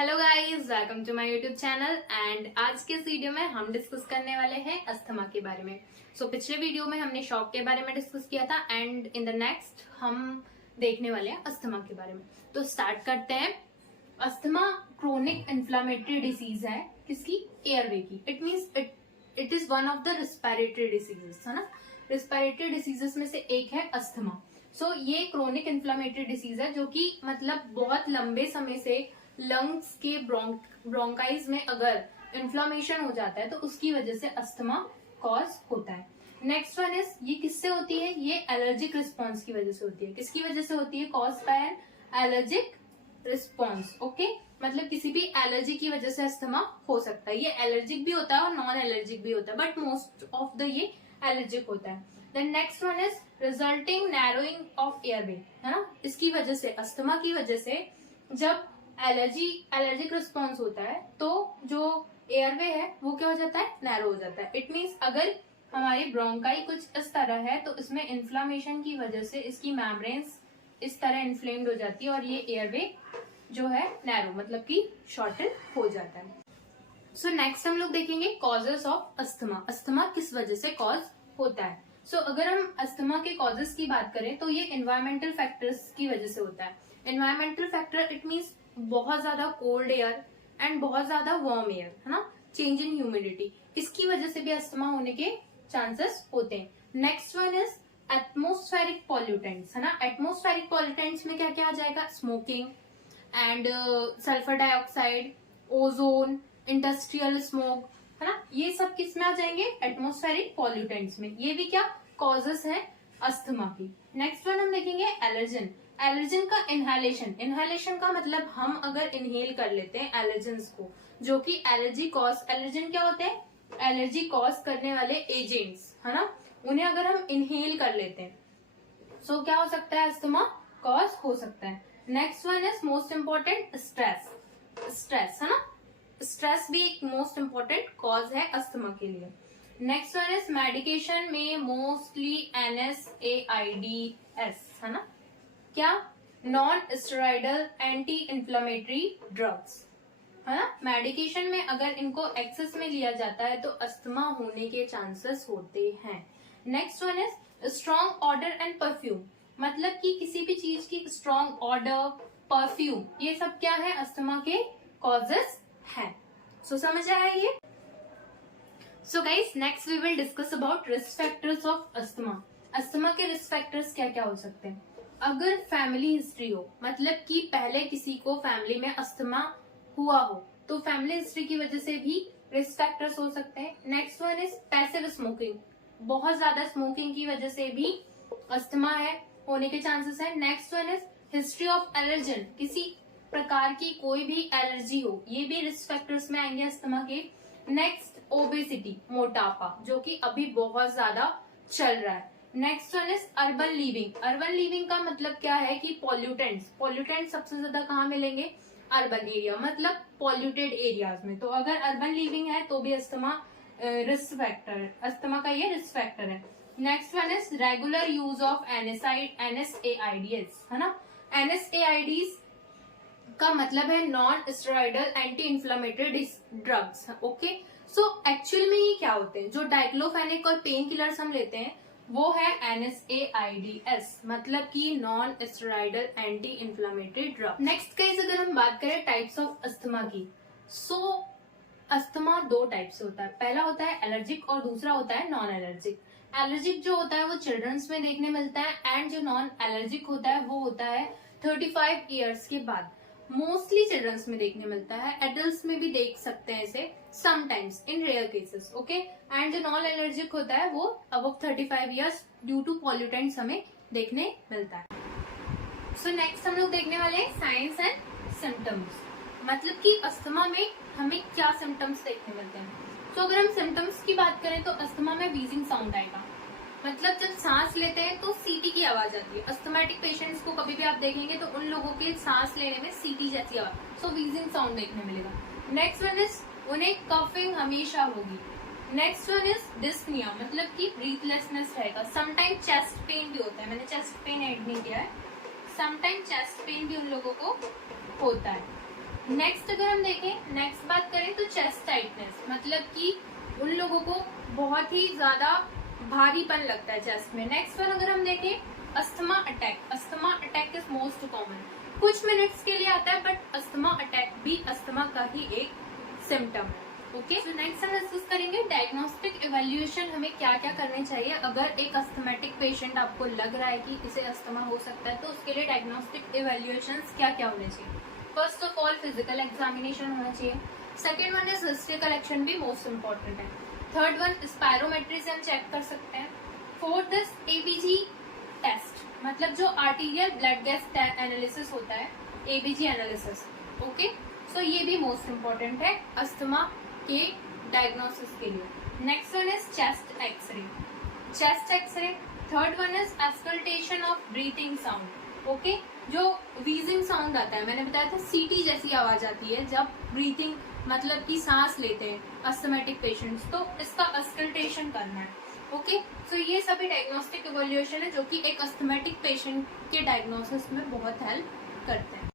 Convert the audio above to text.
Hello guys, welcome to my YouTube channel. And आज के इस वीडियो में हम डिस्कस करने वाले हैं अस्थमा के बारे में। पिछले वीडियो में हमने शॉक के बारे में डिस्कस किया था एंड इन द नेक्स्ट हम देखने वाले हैं अस्थमा के बारे में। तो स्टार्ट करते हैं। अस्थमा क्रोनिक इन्फ्लामेटरी डिसीज है, किसकी? एयरवे की। It means it is one of the respiratory diseases, है ना। रिस्पिरेटरी डिसीजेस में से एक है अस्थमा। ये क्रोनिक इन्फ्लामेटरी डिसीज है जो कि मतलब बहुत लंबे समय से लंग्स के ब्रोंकाइज में अगर इन्फ्लामेशन हो जाता है तो उसकी वजह से अस्थमा कॉज होता है। नेक्स्ट वन इज, ये किससे होती है? ये एलर्जिक रिस्पॉन्स की वजह से होती है। किसकी वजह से होती है? Cause by an allergic response. Okay, मतलब किसी भी एलर्जी की वजह से अस्थमा हो सकता है। ये एलर्जिक भी होता है और नॉन एलर्जिक भी होता है, बट मोस्ट ऑफ द ये एलर्जिक होता है। Then next one is resulting narrowing of airway, है ना। इसकी वजह से, अस्थमा की वजह से जब एलर्जिक रिस्पॉन्स होता है तो जो एयरवे है वो क्या हो जाता है? नैरो हो जाता है। इट मीन्स अगर हमारी ब्रोंकाई कुछ इस तरह है तो इसमें इन्फ्लामेशन की वजह से इसकी मेम्ब्रेन्स इस तरह इन्फ्लेम्ड हो जाती है और ये एयरवे जो है नैरो, मतलब कि शॉर्टन हो जाता है। नेक्स्ट हम लोग देखेंगे कॉजेस ऑफ अस्थमा। अस्थमा किस वजह से कॉज होता है? अगर हम अस्थमा के कॉजेस की बात करें तो ये एनवायरमेंटल फैक्टर्स की वजह से होता है। एनवायरमेंटल फैक्टर इट मीन्स बहुत ज्यादा कोल्ड एयर एंड बहुत ज्यादा वार्म एयर, है ना। चेंज इन ह्यूमिडिटी, इसकी वजह से भी अस्थमा होने के चांसेस होते हैं। Next one is atmospheric pollutants, है ना। एटमोस्फेरिक पॉल्यूटेंट्स में क्या क्या आ जाएगा? Smoking and sulphur dioxide, ozone, industrial smoke, है ना। ये सब किस में आ जाएंगे? एटमोस्फेरिक पॉल्यूटेंट्स में। ये भी क्या कॉजेस है अस्थमा की। नेक्स्ट वन हम देखेंगे एलर्जन। एलर्जन का इनहेलेशन। इनहेलेशन का मतलब हम अगर इनहेल कर लेते हैं एलर्जेंस को, जो कि एलर्जी कॉज, एलर्जन क्या होते हैं? एलर्जी कॉज करने वाले एजेंट्स, है ना। उन्हें अगर हम इनहेल कर लेते हैं क्या हो सकता है? अस्थमा कॉज हो सकता है। Next one is most important stress. Stress, है ना। स्ट्रेस भी एक मोस्ट इम्पोर्टेंट कॉज है अस्थमा के लिए। नेक्स्ट वन इज मेडिकेशन में मोस्टली NSAIDs, है ना। क्या? Non steroidal anti inflammatory drugs, है ना। मेडिकेशन में अगर इनको एक्सेस में लिया जाता है तो अस्थमा होने के चांसेस होते हैं। Next one is strong order and perfume, मतलब कि किसी भी चीज की स्ट्रॉन्ग ऑडर, परफ्यूम, ये सब क्या है? अस्थमा के कॉजेस हैं। समझ आया ये? Guys, next we will discuss about risk factors of asthma. Asthma के रिस्क फैक्टर्स क्या क्या हो सकते हैं? अगर फैमिली हिस्ट्री हो, मतलब कि पहले किसी को फैमिली में अस्थमा हुआ हो तो फैमिली हिस्ट्री की वजह से भी रिस्क फैक्टर्स हो सकते हैं। Next one is passive smoking, बहुत ज्यादा स्मोकिंग की वजह से भी अस्थमा है होने के चांसेस है। Next one is history of allergen, किसी प्रकार की कोई भी एलर्जी हो, ये भी रिस्क फैक्टर्स में आएंगे अस्थमा के। नेक्स्ट ओबेसिटी, मोटापा, जो कि अभी बहुत ज्यादा चल रहा है। Next one is urban living. Urban living का मतलब क्या है कि पॉल्यूटेंट्स सबसे ज्यादा कहाँ मिलेंगे? अर्बन एरिया, मतलब पॉल्यूटेड एरियाज में। तो अगर अर्बन लिविंग है तो भी अस्थमा रिस्क फैक्टर, अस्थमा का ये रिस्क फैक्टर है। Next one is regular use of NSAIDs, है ना। NSAIDs का मतलब है non steroidal anti inflammatory drugs. Okay, actual में ये क्या होते हैं? जो डाइक्लोफेनिक और पेन किलर्स हम लेते हैं वो है NSAIDs, मतलब कि non steroidal anti inflammatory drug. Next guys, अगर हम बात करें टाइप्स ऑफ अस्थमा की, अस्थमा दो टाइप से होता है। पहला होता है एलर्जिक और दूसरा होता है नॉन एलर्जिक। एलर्जिक जो होता है वो चिल्ड्रंस में देखने मिलता है एंड जो नॉन एलर्जिक होता है वो होता है 35 ईयर्स के बाद। मोस्टली चिल्ड्रंस में देखने मिलता है, एडल्ट्स में भी देख सकते हैं इसे sometimes in rare cases. Okay, and जो नॉन एलर्जिक होता है वो above 35 years due to pollutants हमें देखने मिलता है। नेक्स्ट हम लोग देखने वाले हैं साइंस एंड सिम्टम्स, मतलब कि अस्थमा में हमें क्या सिम्टम्स देखने मिलते हैं। अगर हम सिम्टम्स की बात करें तो अस्थमा में वीजिंग साउंड आएगा, मतलब जब सांस लेते हैं तो सीटी की आवाज आती है। अस्थमेटिक पेशेंट्स को कभी भी आप देखेंगे तो उन लोगों के सांस लेने में सीटी जैसी आवाज, वीजिंग साउंड देखने मिलेगा। नेक्स्ट वन इज उन्हें कफिंग हमेशा होगी। नेक्स्ट वन इज डिस्निया, मतलब कि ब्रीथलेसनेस रहेगा। समटाइम चेस्ट पेन भी होता है, मैंने चेस्ट पेन ऐड नहीं किया है, समटाइम चेस्ट पेन भी उन लोगों को होता है। नेक्स्ट अगर हम देखें, नेक्स्ट बात करें तो चेस्ट टाइटनेस, मतलब कि उन लोगों को बहुत ही ज्यादा भारीपन लगता है चेस्ट में। नेक्स्ट वन अगर हम देखें, asthma attack. Asthma attack is most common, कुछ मिनट्स के लिए आता है, बट अस्थमा अटैक भी अस्थमा का ही एक सिम्टम है। ओके, तो नेक्स्ट हम डिस्कस करेंगे डायग्नोस्टिक इवैल्यूएशन, हमें क्या क्या करने चाहिए अगर एक अस्थमेटिक पेशेंट आपको लग रहा है कि इसे अस्थमा हो सकता है, तो उसके लिए डायग्नोस्टिक इवैल्यूएशन क्या क्या होने चाहिए। First of all physical examination होना चाहिए। Second one is history collection भी मोस्ट इंपॉर्टेंट है। थर्ड वन स्पायरोमेट्री से हम चेक कर सकते हैं। फोर्थ इज एबीजी टेस्ट, मतलब जो आर्टीरियल ब्लड गैस एनालिसिस होता है, एबीजी एनालिसिस। ओके, सो ये भी मोस्ट इंपॉर्टेंट है अस्थमा के डायग्नोसिस के लिए। Next one is chest X-ray. Chest X-ray. Third one is auscultation of breathing sound. Okay, जो वीजिंग साउंड आता है, मैंने बताया था सीटी जैसी आवाज आती है जब ब्रीथिंग मतलब कि सांस लेते हैं अस्थमेटिक पेशेंट्स, तो इसका अस्कल्टेशन करना है। ओके, सो ये सभी डायग्नोस्टिक इवैल्यूएशन है जो कि एक अस्थमेटिक पेशेंट के डायग्नोसिस में बहुत हेल्प करते हैं।